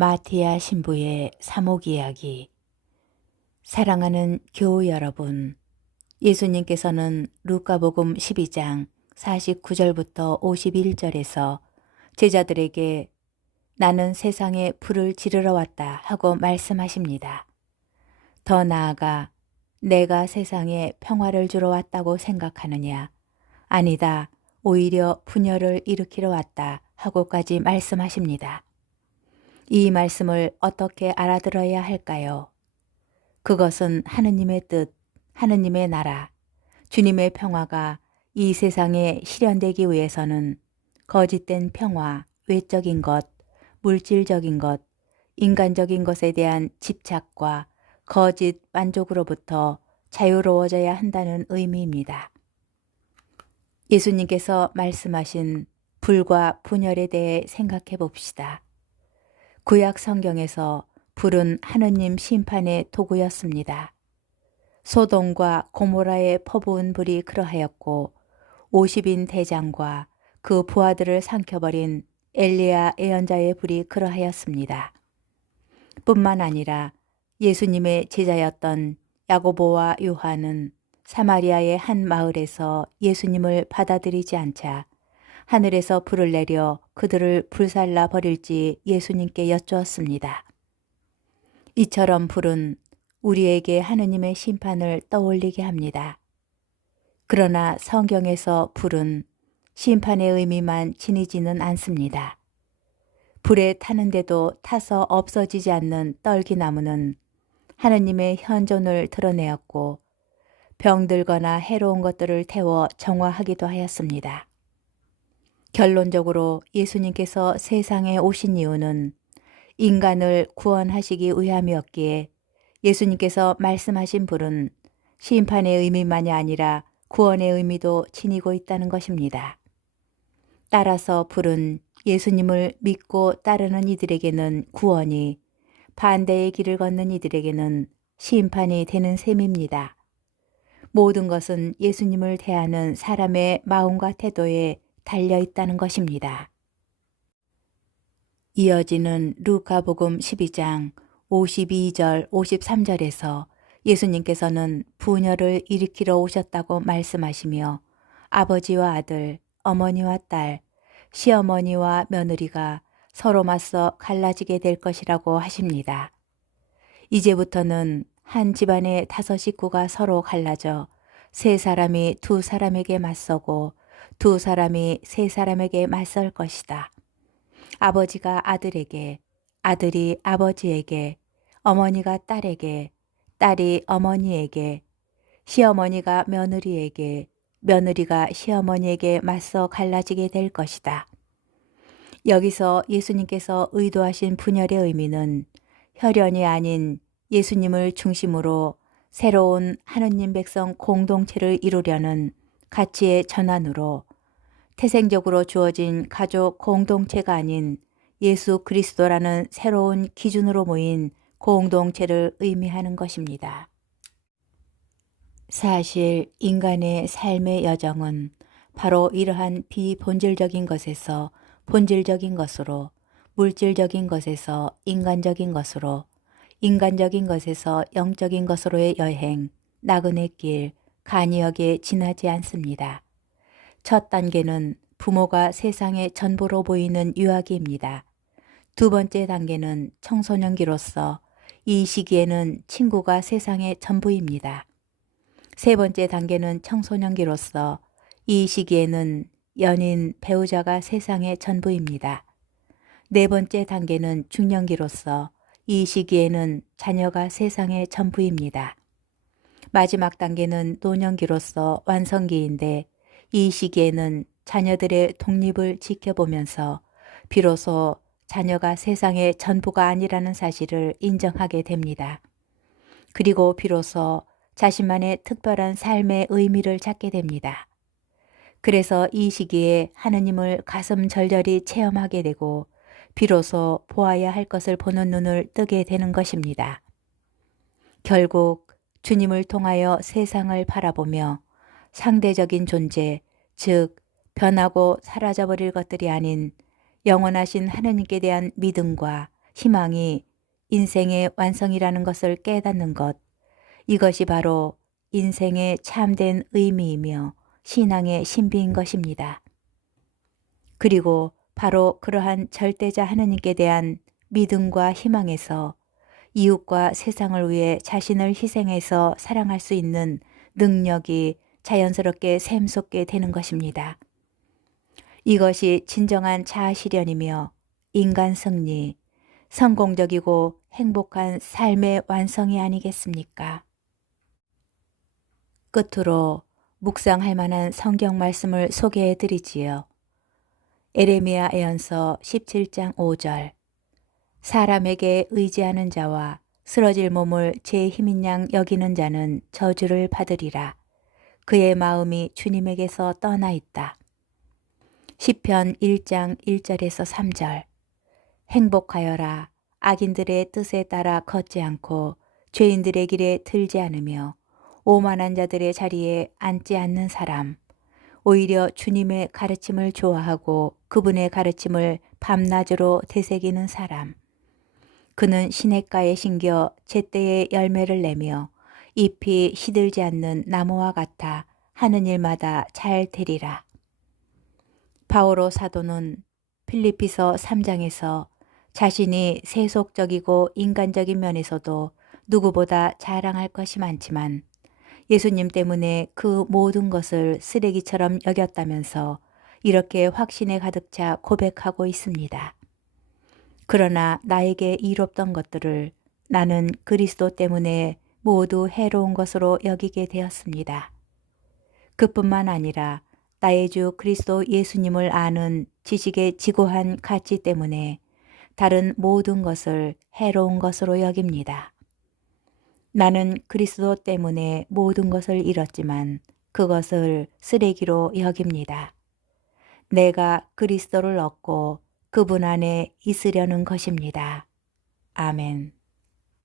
마티아 신부의 사목 이야기 사랑하는 교우 여러분, 예수님께서는 루카복음 12장 49절부터 51절에서 제자들에게 나는 세상에 불을 지르러 왔다 하고 말씀하십니다. 더 나아가 내가 세상에 평화를 주러 왔다고 생각하느냐? 아니다. 오히려 분열을 일으키러 왔다 하고까지 말씀하십니다. 이 말씀을 어떻게 알아들어야 할까요? 그것은 하느님의 뜻, 하느님의 나라, 주님의 평화가 이 세상에 실현되기 위해서는 거짓된 평화, 외적인 것, 물질적인 것, 인간적인 것에 대한 집착과 거짓 만족으로부터 자유로워져야 한다는 의미입니다. 예수님께서 말씀하신 불과 분열에 대해 생각해 봅시다. 구약 성경에서 불은 하느님 심판의 도구였습니다. 소돔과 고모라에 퍼부은 불이 그러하였고 50인 대장과 그 부하들을 삼켜버린 엘리야 예언자의 불이 그러하였습니다. 뿐만 아니라 예수님의 제자였던 야고보와 요한은 사마리아의 한 마을에서 예수님을 받아들이지 않자 하늘에서 불을 내려 그들을 불살라 버릴지 예수님께 여쭈었습니다. 이처럼 불은 우리에게 하느님의 심판을 떠올리게 합니다. 그러나 성경에서 불은 심판의 의미만 지니지는 않습니다. 불에 타는데도 타서 없어지지 않는 떨기나무는 하느님의 현존을 드러내었고 병들거나 해로운 것들을 태워 정화하기도 하였습니다. 결론적으로 예수님께서 세상에 오신 이유는 인간을 구원하시기 위함이었기에 예수님께서 말씀하신 불은 심판의 의미만이 아니라 구원의 의미도 지니고 있다는 것입니다. 따라서 불은 예수님을 믿고 따르는 이들에게는 구원이 반대의 길을 걷는 이들에게는 심판이 되는 셈입니다. 모든 것은 예수님을 대하는 사람의 마음과 태도에 달려 있다는 것입니다. 이어지는 루카복음 12장 52절 53절에서 예수님께서는 분열을 일으키러 오셨다고 말씀하시며 아버지와 아들, 어머니와 딸, 시어머니와 며느리가 서로 맞서 갈라지게 될 것이라고 하십니다. 이제부터는 한 집안의 다섯 식구가 서로 갈라져 세 사람이 두 사람에게 맞서고 두 사람이 세 사람에게 맞설 것이다. 아버지가 아들에게, 아들이 아버지에게, 어머니가 딸에게, 딸이 어머니에게, 시어머니가 며느리에게, 며느리가 시어머니에게 맞서 갈라지게 될 것이다. 여기서 예수님께서 의도하신 분열의 의미는 혈연이 아닌 예수님을 중심으로 새로운 하느님 백성 공동체를 이루려는 가치의 전환으로 태생적으로 주어진 가족 공동체가 아닌 예수 그리스도라는 새로운 기준으로 모인 공동체를 의미하는 것입니다. 사실 인간의 삶의 여정은 바로 이러한 비본질적인 것에서 본질적인 것으로 물질적인 것에서 인간적인 것으로 인간적인 것에서 영적인 것으로의 여행, 나그네 길, 간이역에 지나지 않습니다. 첫 단계는 부모가 세상의 전부로 보이는 유아기입니다. 두 번째 단계는 청소년기로서 이 시기에는 친구가 세상의 전부입니다. 세 번째 단계는 청소년기로서 이 시기에는 연인, 배우자가 세상의 전부입니다. 네 번째 단계는 중년기로서 이 시기에는 자녀가 세상의 전부입니다. 마지막 단계는 노년기로서 완성기인데 이 시기에는 자녀들의 독립을 지켜보면서 비로소 자녀가 세상의 전부가 아니라는 사실을 인정하게 됩니다. 그리고 비로소 자신만의 특별한 삶의 의미를 찾게 됩니다. 그래서 이 시기에 하느님을 가슴 절절히 체험하게 되고 비로소 보아야 할 것을 보는 눈을 뜨게 되는 것입니다. 결국 주님을 통하여 세상을 바라보며 상대적인 존재, 즉, 변하고 사라져버릴 것들이 아닌 영원하신 하느님께 대한 믿음과 희망이 인생의 완성이라는 것을 깨닫는 것. 이것이 바로 인생의 참된 의미이며 신앙의 신비인 것입니다. 그리고 바로 그러한 절대자 하느님께 대한 믿음과 희망에서 이웃과 세상을 위해 자신을 희생해서 사랑할 수 있는 능력이 자연스럽게 샘솟게 되는 것입니다. 이것이 진정한 자아 실현이며 인간 승리, 성공적이고 행복한 삶의 완성이 아니겠습니까? 끝으로 묵상할 만한 성경 말씀을 소개해 드리지요. 에레미야 애언서 17장 5절 사람에게 의지하는 자와 쓰러질 몸을 제 힘인 양 여기는 자는 저주를 받으리라. 그의 마음이 주님에게서 떠나 있다. 시편 1장 1절에서 3절 행복하여라 악인들의 뜻에 따라 걷지 않고 죄인들의 길에 들지 않으며 오만한 자들의 자리에 앉지 않는 사람 오히려 주님의 가르침을 좋아하고 그분의 가르침을 밤낮으로 되새기는 사람 그는 시냇가에 심겨 제때에 열매를 내며 잎이 시들지 않는 나무와 같아 하는 일마다 잘 되리라. 바오로 사도는 필리피서 3장에서 자신이 세속적이고 인간적인 면에서도 누구보다 자랑할 것이 많지만 예수님 때문에 그 모든 것을 쓰레기처럼 여겼다면서 이렇게 확신에 가득 차 고백하고 있습니다. 그러나 나에게 이롭던 것들을 나는 그리스도 때문에 모두 해로운 것으로 여기게 되었습니다. 그뿐만 아니라 나의 주 그리스도 예수님을 아는 지식의 지고한 가치 때문에 다른 모든 것을 해로운 것으로 여깁니다. 나는 그리스도 때문에 모든 것을 잃었지만 그것을 쓰레기로 여깁니다. 내가 그리스도를 얻고 그분 안에 있으려는 것입니다. 아멘.